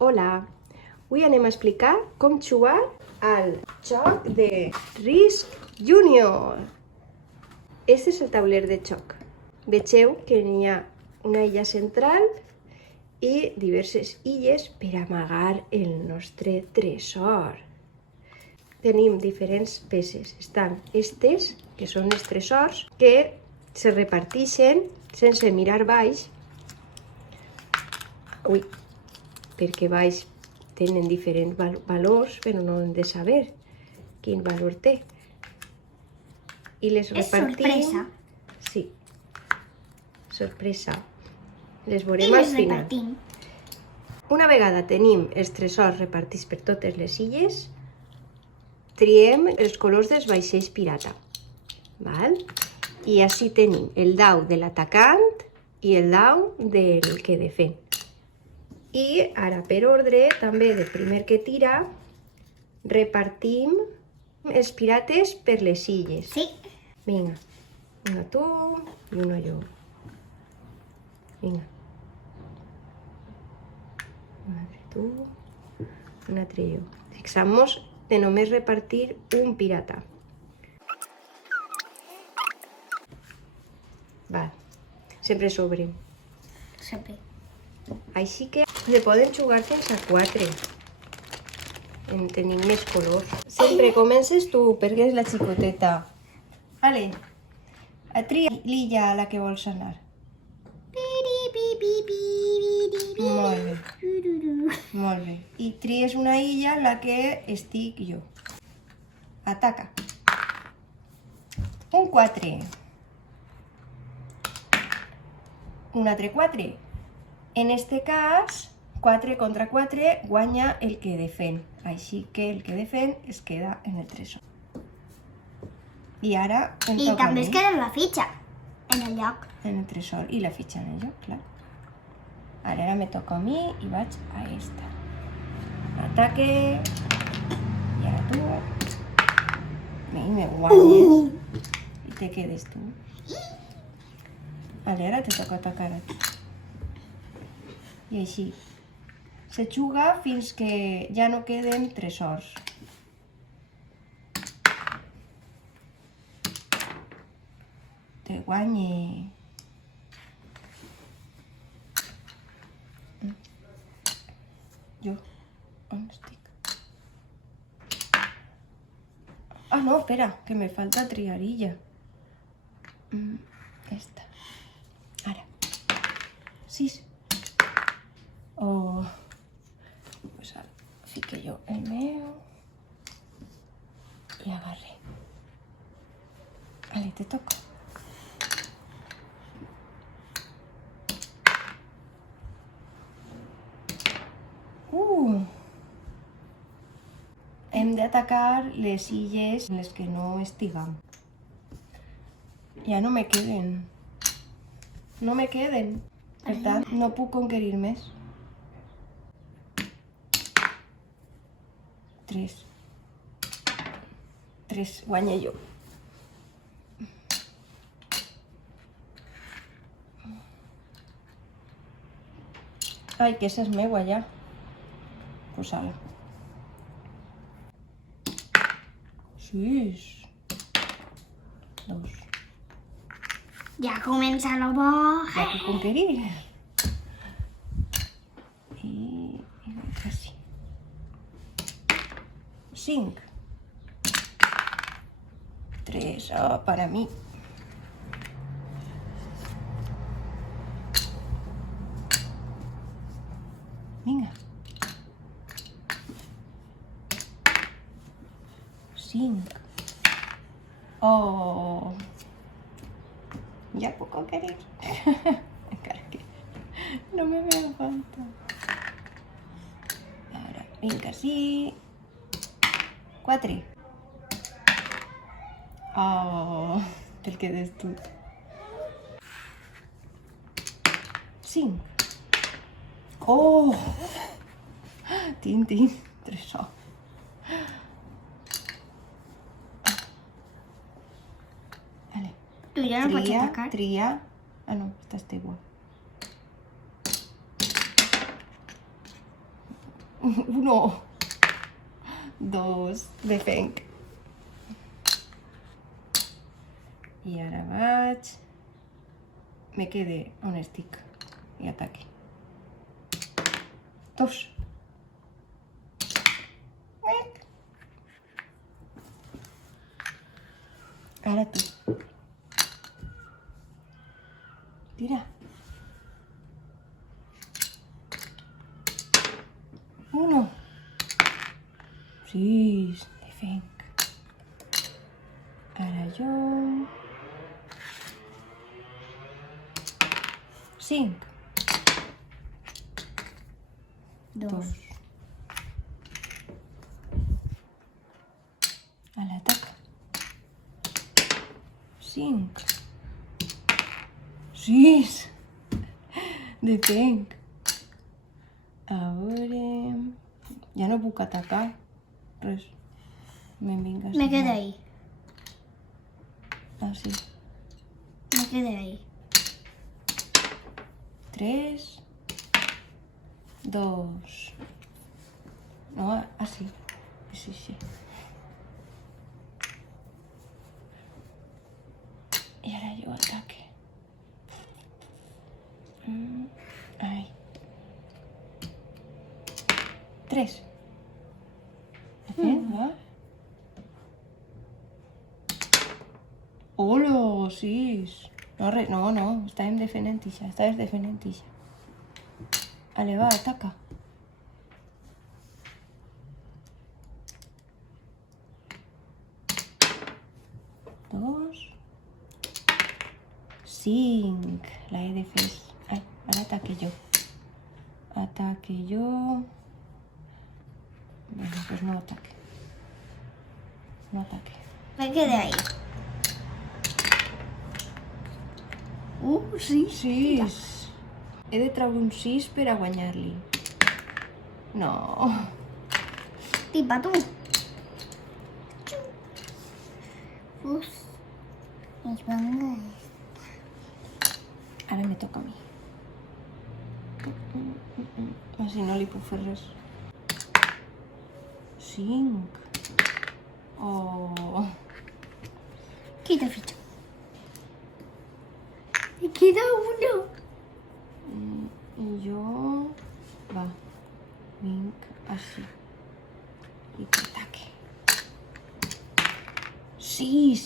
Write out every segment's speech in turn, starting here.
Hola, avui anem a explicar com jugar al joc de Risk Junior. Este és el tauler de joc. Vegeu que n'hi ha una illa central i diverses illes per amagar el nostre tresor. Tenim diferents peces. Estan estes, que són els tresors, que se reparteixen sense mirar baix. Ui, perquè baix tenen diferents valors, però no hem de saber quin valor té. I les repartim... És sorpresa. Sí, sorpresa. Les veurem al final. Una vegada tenim els tresors repartits per totes les illes, triem els colors dels vaixells pirata. Val? I així tenim el dau de l'atacant i el dau del que defèn. I ara, per ordre, també del primer que tira, repartim els pirates per les illes. Sí. Vinga, una tu i una jo. Vinga. Una altra tu, una altra jo. Fixem-nos de només repartir un pirata. Val. Sempre sobre. Sempre. Així que se poden jugar fins a 4. En tenim més colors. Sempre comences tu, perquè és la xicoteta. Ale, tria l'illa a la que vols anar. Molt bé. Molt bé. I tries una illa en la que estic jo. Ataca. Un 4. Un altre 4. En este cas, 4 contra 4 guanya el que defèn. Així que el que defèn es queda en el tresor. I ara em I toca també a es mi. queda la fitxa en el lloc. En el tresor i la fitxa en el lloc, clar. Ara me toca a mi i vaig a esta. Ataque. I ara tu. I me guanyes. I te quedes tu. Vale, ara te toca atacar a tu. I així. Se juga fins que ja no queden tresors. Te guanye. Jo, on estic? Ah, no, espera, que me falta triar illa. Esta. Ara. 6. Oh. Pues ara fique jo el meu i agarré. Vale, te toca. Hem d'atacar les illes en les que no estiguem. Ja no me queden. No me queden. Per tant, no puc conquerir més. 3. 3, guanya jo. Ai, que esa és meua ja. Pues ala. 6. 2. Ja comença lo bo. Ja puc conquerir. I així. 5. 3. Oh, para mí. Vinga. 5. Oh. Ja puc conquerir. Encara que no me veo falta. Ara, vinga, sí. 4. Oh, te'l quedes tu. 5. Oh! Tinc, tresor. Vale. Tu ja no pots atacar. Tria. Ah, no, estàs igual. 1, 2, defenc. I ara vaig... Me quede on estic i ataque. 2. Ara tu. Tira. 1. 6. Defenc. Ara jo... 5. 2. A l'atac. 5. 6. Defenc. A veure... Ja no puc atacar. Res. Me'n vinc a Me quedé ahí. Ah, sí. Me quedé ahí. 3, 2. No, así. Sí, sí. Y ahora yo ataque. Ahí. 3. ¿Va? ¡Hola! 6. No, està en defendent ixa, està defendent ixa. Ale, va, ataca. Dos. 5. La he de fer. Ai, ara ataque jo. Ataque jo. Bueno, pues no ataque. No ataque. Me quedé ahí. Sí. 6. He de treure un 6 per a guanyar-li. No. Tipa tú. Uf. Mis mangas. Ara me toca a mi. Així no li puc fer res. 5. Oh. Quita ficha. Me queda uno. Jo... Va. Vinc així. I que ataque. 6.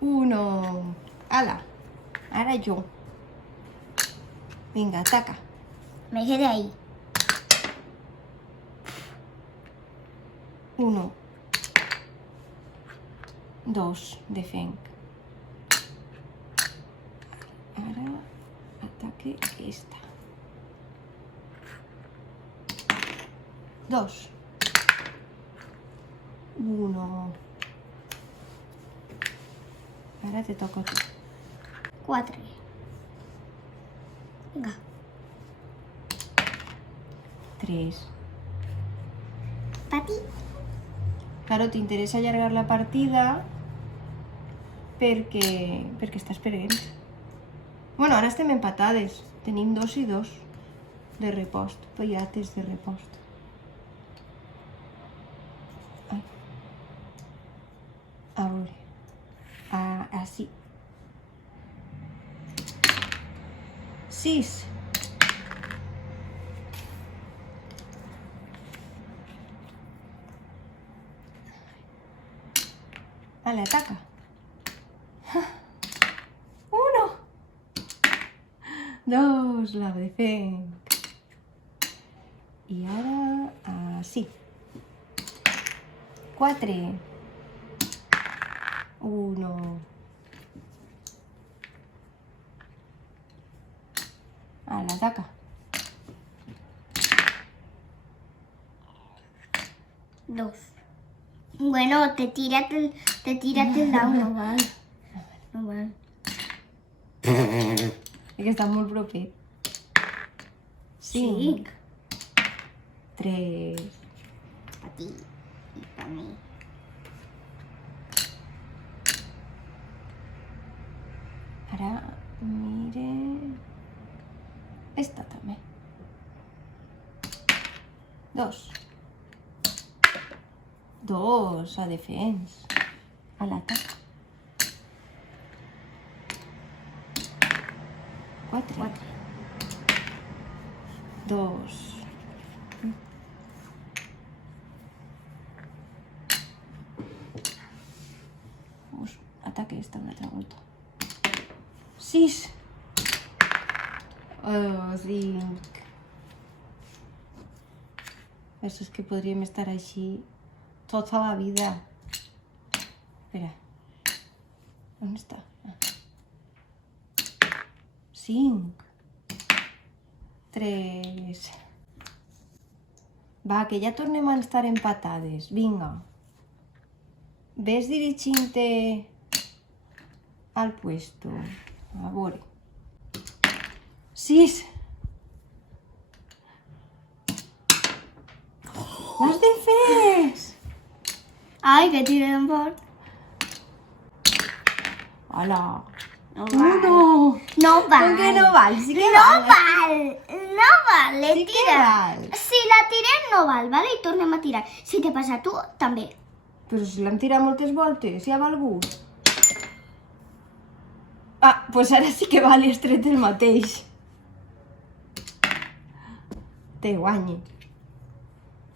1. Ala. Ara jo. Vinga, ataca. Me quedé ahí. 1. 2. Defenc. Ara ataque esta. 2. 1. Ara te toca a tu. 4. Venga. 3. ¿Para ti? Claro, t'interessa allargar la partida perquè estàs perdent. Bueno, ara estem empatades. Tenim 2 i 2 de repost. Pellates de repost. Ai. A veure. Així. 6. Vale, ataca. 1. 2, la defenc. I ara així. 4. 1. Ataca. 2. Bueno, te tírate el dado, no vale. No vale. És que està molt proper. 5. 3. Para ti y para mí. Ara mire... Esta també. 2. 2 a defens. A l'atac. 4. 2. Ataque esta una altra volta. 6. Oh, 5. Això és que podríem estar així tota la vida. Espera. On està? 5. 3. Va, que ja tornem a estar empatades. Vinga. Ves dirigint-te al puesto. A veure. 6. L'has de fer! Ai, que tirem fort. Hola. No Tu val. no. No val. Com que no val? Sí que No val. val. No val. Le Sí que tira. val. Si la tirem no val, vale? I tornem a tirar. Si te passa a tu, també. Però si l'hem tirat moltes voltes, ja ha valgut. Ah, doncs ara sí que val, has tret el mateix. Te guanyi.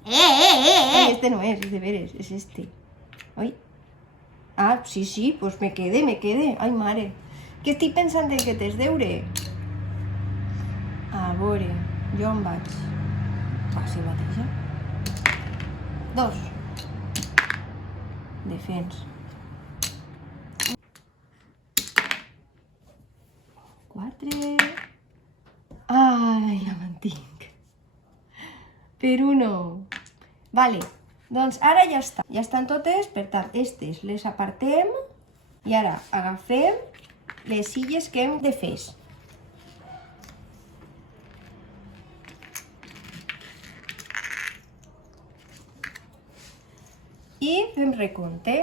Ai, este no és, de veres, és este. Ai. Ah, sí, sí, pues me quede. Ai, mare. Que estic pensant en que t'has deure. A veure, jo em vaig. Així mateixa. 2. Defens. 4. Ai, la mantinc. Per 1. Vale, doncs ara ja està. Ja estan totes, per tant, aquestes les apartem i ara agafem les illes que hem de fer. I fem recompte.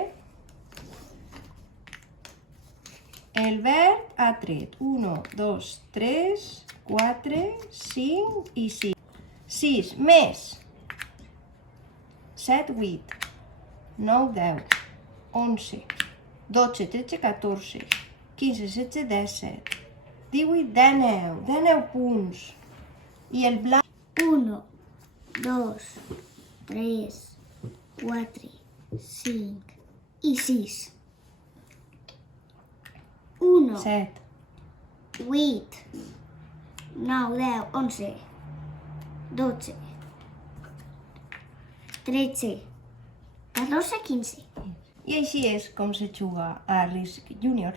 El verd ha tret 1, 2, 3, 4, 5 i 6. 6 més 7, 8, 9, 10, 11, 12, 13, 14, 15, 16, 17, 18, 19. 19 punts. I el blanc... 1, 2, 3, 4, 5 i 6. 1, 7. 8, 9, 10, 11, 12, 13, 14, 15. I així és com se juga a Risk Junior.